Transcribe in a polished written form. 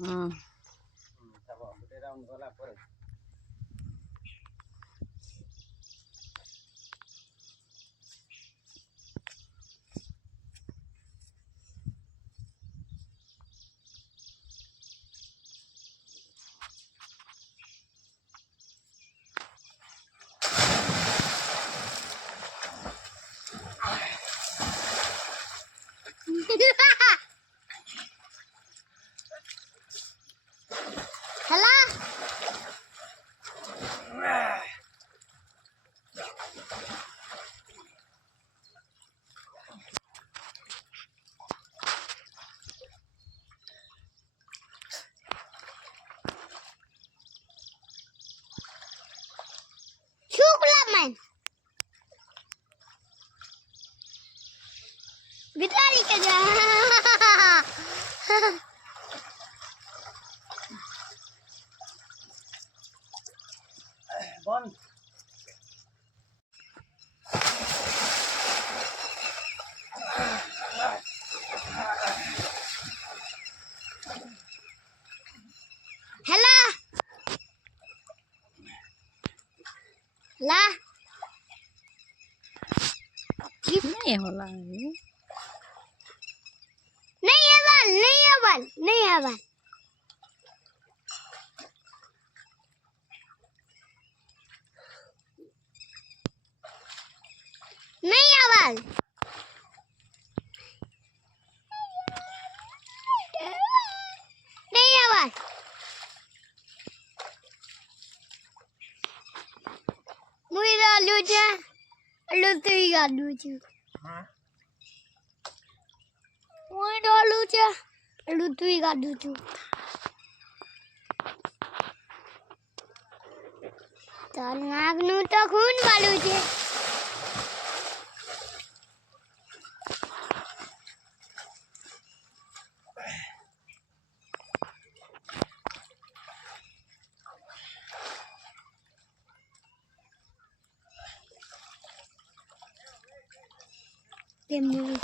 Hmm. Sabah kita round bola por. Hello? Chocolate Bitari ka dyan. Bon. Hello? La? नहीं होला ये। नहीं है बाल, नहीं है बाल, नहीं है बाल। नहीं है बाल। नहीं है बाल। मुझे डालू जा, डालू तो ही डालू जा। हाँ. मुझे डालू जा, डालू तो ही डालू जा। तार नागनू तो खून वालू छे। ते मुझे